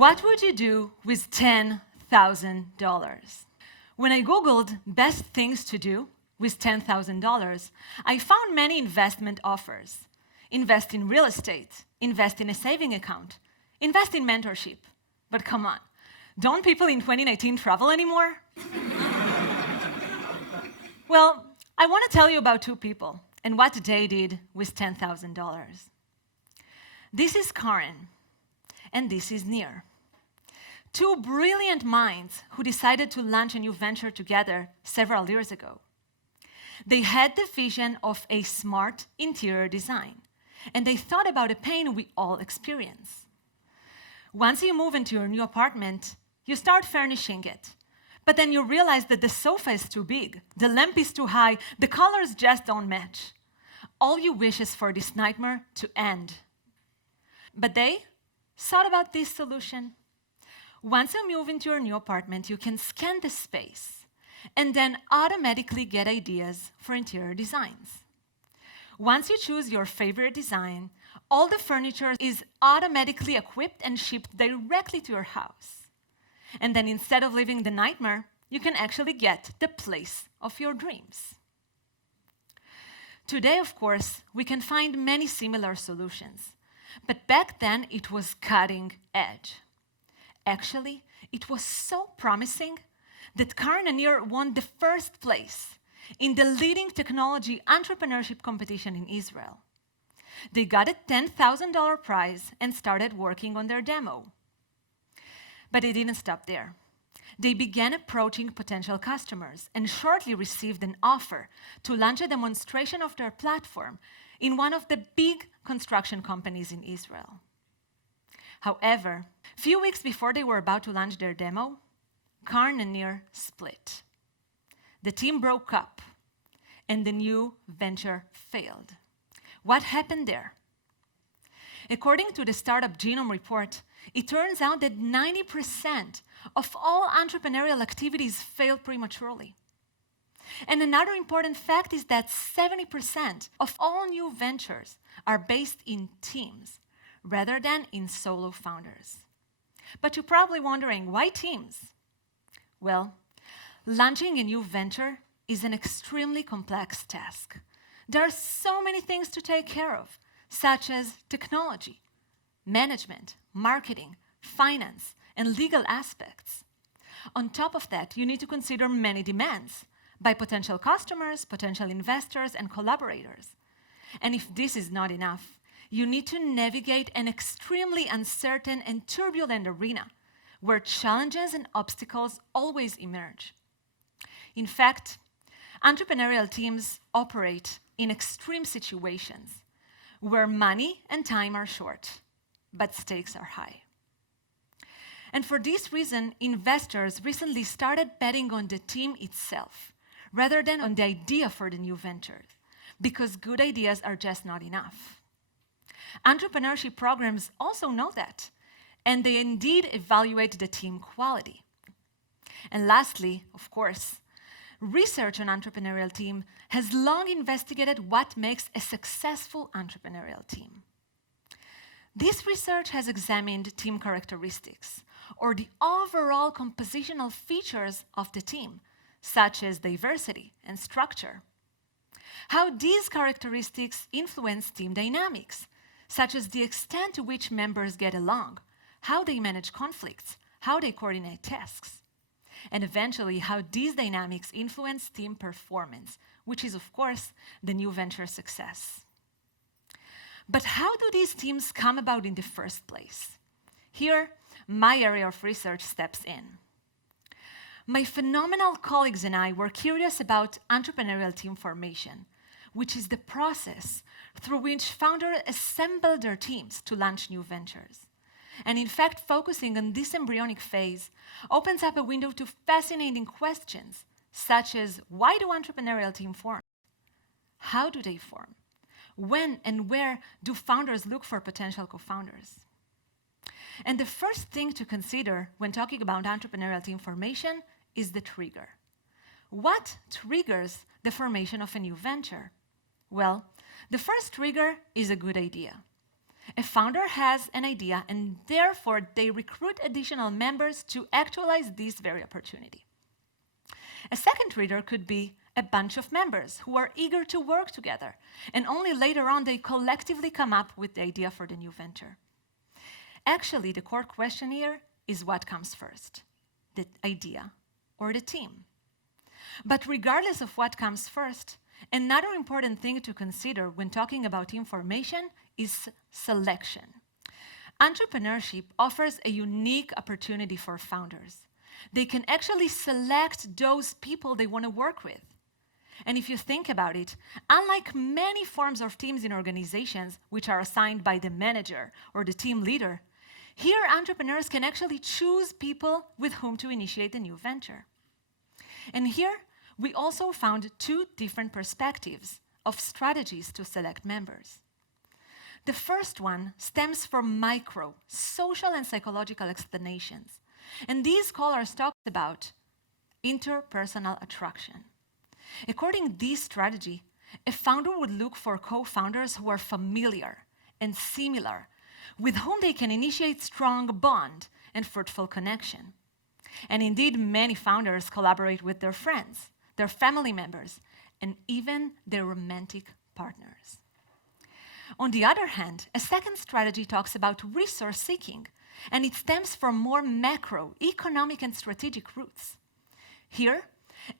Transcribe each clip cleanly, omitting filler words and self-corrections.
What would you do with $10,000? When I Googled best things to do with $10,000, I found many investment offers. Invest in real estate, invest in a saving account, invest in mentorship. But come on, don't people in 2019 travel anymore? Well, I want to tell you about two people and what they did with $10,000. This is Karna and this is Near. Two brilliant minds who decided to launch a new venture together several years ago. They had the vision of a smart interior design, and they thought about a pain we all experience. Once you move into your new apartment, you start furnishing it. But then you realize that the sofa is too big, the lamp is too high, the colors just don't match. All you wish is for this nightmare to end. But they thought about this solution. Once you move into your new apartment, you can scan the space and then automatically get ideas for interior designs. Once you choose your favorite design, all the furniture is automatically equipped and shipped directly to your house. And then instead of living the nightmare, you can actually get the place of your dreams. Today, of course, we can find many similar solutions, but back then it was cutting edge. Actually, it was so promising that Karna and Near won the first place in the leading technology entrepreneurship competition in Israel. They got a $10,000 prize and started working on their demo. But they didn't stop there. They began approaching potential customers and shortly received an offer to launch a demonstration of their platform in one of the big construction companies in Israel. However, a few weeks before they were about to launch their demo, Karna and Near split. The team broke up, and the new venture failed. What happened there? According to the Startup Genome Report, it turns out that 90% of all entrepreneurial activities fail prematurely. And another important fact is that 70% of all new ventures are based in teams rather than in solo founders. But you're probably wondering, why teams? Well, launching a new venture is an extremely complex task. There are so many things to take care of, such as technology, management, marketing, finance, and legal aspects. On top of that, you need to consider many demands by potential customers, potential investors, and collaborators. And if this is not enough, you need to navigate an extremely uncertain and turbulent arena where challenges and obstacles always emerge. In fact, entrepreneurial teams operate in extreme situations where money and time are short, but stakes are high. And for this reason, investors recently started betting on the team itself rather than on the idea for the new venture, because good ideas are just not enough. Entrepreneurship programs also know that, and they indeed evaluate the team quality. And lastly, of course, research on entrepreneurial team has long investigated what makes a successful entrepreneurial team. This research has examined team characteristics, or the overall compositional features of the team, such as diversity and structure. How these characteristics influence team dynamics, such as the extent to which members get along, how they manage conflicts, how they coordinate tasks, and eventually how these dynamics influence team performance, which is, of course, the new venture success. But how do these teams come about in the first place? Here, my area of research steps in. My phenomenal colleagues and I were curious about entrepreneurial team formation, which is the process through which founders assemble their teams to launch new ventures. And in fact, focusing on this embryonic phase opens up a window to fascinating questions, such as why do entrepreneurial teams form? How do they form? When and where do founders look for potential co-founders? And the first thing to consider when talking about entrepreneurial team formation is the trigger. What triggers the formation of a new venture? Well, the first trigger is a good idea. A founder has an idea, and therefore they recruit additional members to actualize this very opportunity. A second trigger could be a bunch of members who are eager to work together, and only later on they collectively come up with the idea for the new venture. Actually, the core question here is what comes first, the idea or the team? But regardless of what comes first, another important thing to consider when talking about team formation is selection. Entrepreneurship offers a unique opportunity for founders. They can actually select those people they want to work with. And if you think about it, unlike many forms of teams in organizations, which are assigned by the manager or the team leader, here entrepreneurs can actually choose people with whom to initiate a new venture. And here, we also found two different perspectives of strategies to select members. The first one stems from micro, social and psychological explanations. And these scholars talked about interpersonal attraction. According to this strategy, a founder would look for co-founders who are familiar and similar, with whom they can initiate strong bond and fruitful connection. And indeed, many founders collaborate with their friends, their family members, and even their romantic partners. On the other hand, a second strategy talks about resource seeking, and it stems from more macro, economic and strategic roots. Here,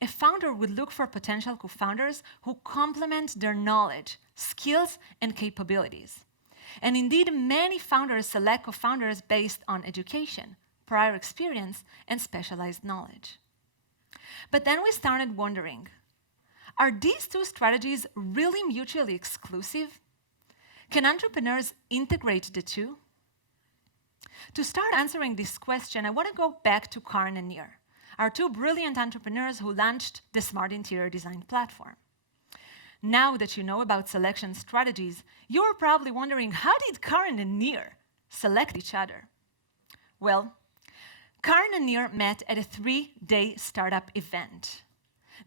a founder would look for potential co-founders who complement their knowledge, skills, and capabilities. And indeed, many founders select co-founders based on education, prior experience, and specialized knowledge. But then we started wondering, are these two strategies really mutually exclusive? Can entrepreneurs integrate the two? To start answering this question, I want to go back to Karna and Near, our two brilliant entrepreneurs who launched the Smart Interior Design platform. Now that you know about selection strategies, you're probably wondering, how did Karna and Near select each other? Well, Karna and Near met at a 3-day startup event.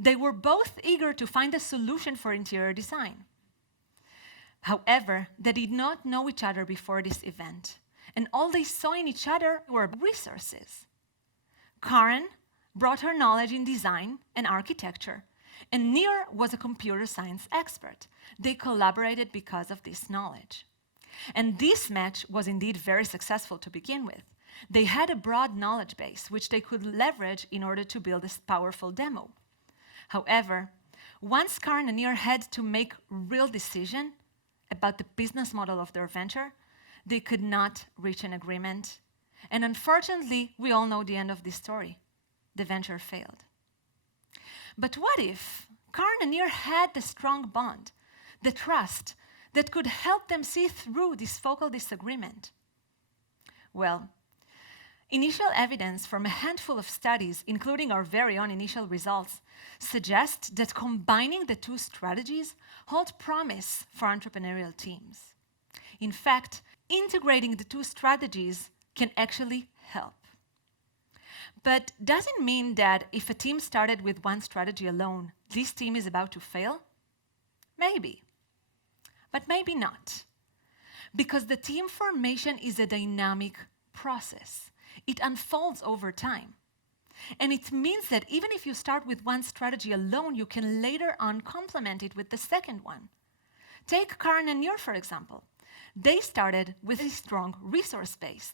They were both eager to find a solution for interior design. However, they did not know each other before this event, and all they saw in each other were resources. Karen brought her knowledge in design and architecture, and Near was a computer science expert. They collaborated because of this knowledge. And this match was indeed very successful to begin with. They had a broad knowledge base, which they could leverage in order to build this powerful demo. However, once Karna and Near had to make real decision about the business model of their venture, they could not reach an agreement. And unfortunately, we all know the end of this story. The venture failed. But what if Karna and Near had the strong bond, the trust, that could help them see through this focal disagreement? Well, initial evidence from a handful of studies, including our very own initial results, suggest that combining the two strategies hold promise for entrepreneurial teams. In fact, integrating the two strategies can actually help. But does it mean that if a team started with one strategy alone, this team is about to fail? Maybe. But maybe not. Because the team formation is a dynamic process. It unfolds over time. And it means that even if you start with one strategy alone, you can later on complement it with the second one. Take Karna and Near, for example. They started with a strong resource base.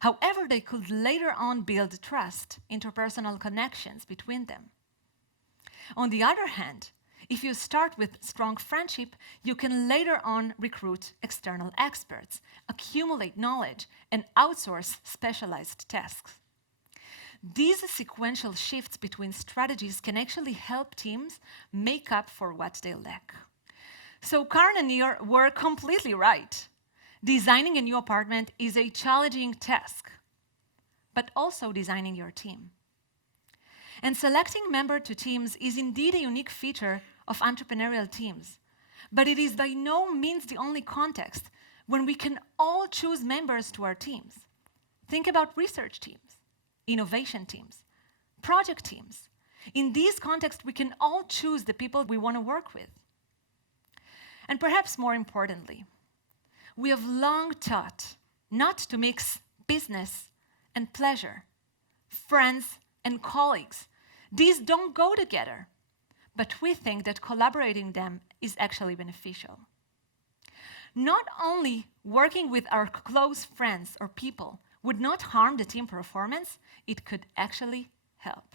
However, they could later on build trust, interpersonal connections between them. On the other hand, if you start with strong friendship, you can later on recruit external experts, accumulate knowledge, and outsource specialized tasks. These sequential shifts between strategies can actually help teams make up for what they lack. So Karna and Near were completely right. Designing a new apartment is a challenging task, but also designing your team. And selecting members to teams is indeed a unique feature of entrepreneurial teams, but it is by no means the only context when we can all choose members to our teams. Think about research teams, innovation teams, project teams. In these contexts, we can all choose the people we want to work with. And perhaps more importantly, We have long taught not to mix business and pleasure, friends and colleagues. These don't go together, but we think that collaborating them is actually beneficial. Not only working with our close friends or people would not harm the team performance, it could actually help.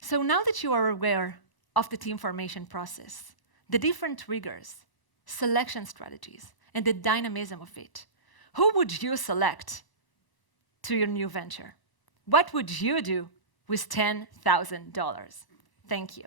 So now that you are aware of the team formation process, the different triggers, selection strategies, and the dynamism of it, who would you select to your new venture? What would you do with $10,000? Thank you.